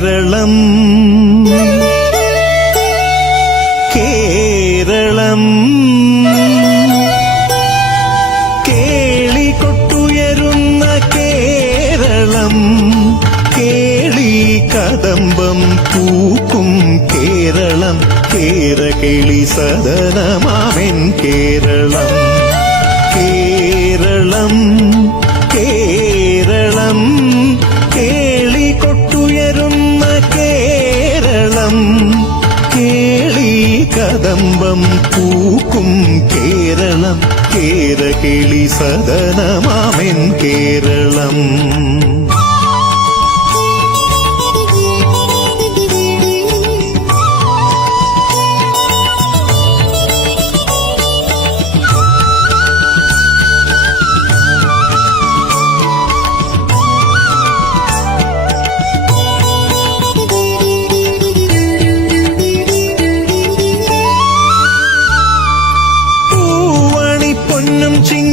കേരളം കേരളം കേളികൊട്ടുയരുന്ന കേരളം കേളി കദംബം പൂക്കും കേരളം കേരകേളി സദനമാമെൻ കേരളം കേരളം കേരളം കേളികൊട്ടുയരുന്ന കേരളം കേളി കദംബം പൂക്കും കേരളം കേരകേളി സദനമാമെൻ കേരളം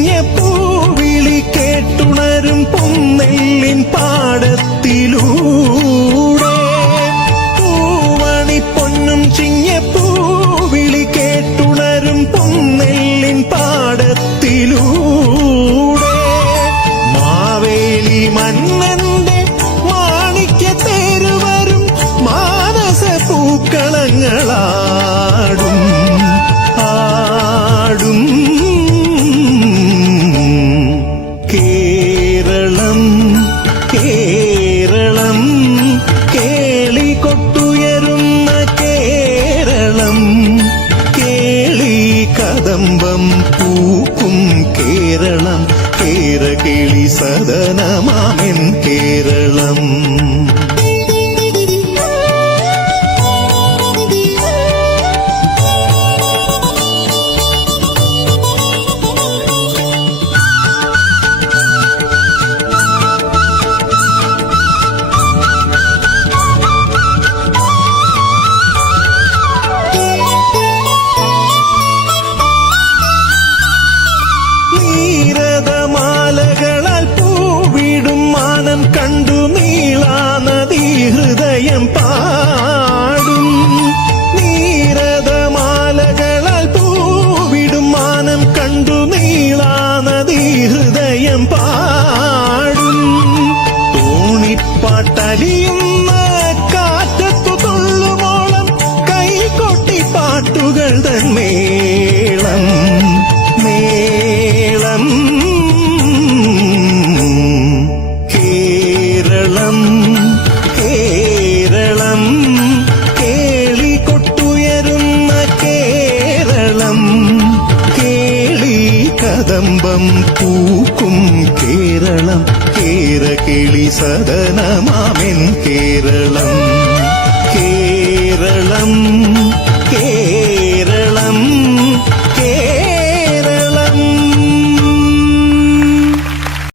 ചിങ്ങപ്പൂവിളി കേട്ടുണരും പൊന്നെല്ലിൻ പാടത്തിലൂടെ പൂവണി പൊന്നും ചിങ്ങപ്പൂവിളി കേട്ടുണരും പൊന്നെല്ലിൻ പാടത്തിലൂടെ മാവേലി മന്നന്റെ മാണിക്യത്തേരുവരും മാനസ പൂക്കളങ്ങളാടും ആടും കേരളം കേരളം കേളികൊട്ടുയരുന്ന കേരളം കേളി കദംബം പൂക്കും കേരളം കേരകേളി സദനമാമെൻ കേരളം മാലകളാൽ പൂവിടും മാനം കണ്ടു നീളാനദി ഹൃദയം പാടും നീരദമാലകളാൽ പൂവിടും മാനം കണ്ടു നീളാനദി ഹൃദയം പാടും തോണിപ്പാട്ടലിയുന്ന കാറ്റത്തു തുള്ളുമോളം കൈകൊട്ടി പാട്ടുകൾ തന്മേളം മേളം കേരളം കേരളം കേളികൊട്ടുയരുന്ന കേരളം കേളി കദംബം പൂക്കും കേരളം കേരകേളി സദനമാമെൻ കേരളം കേരളം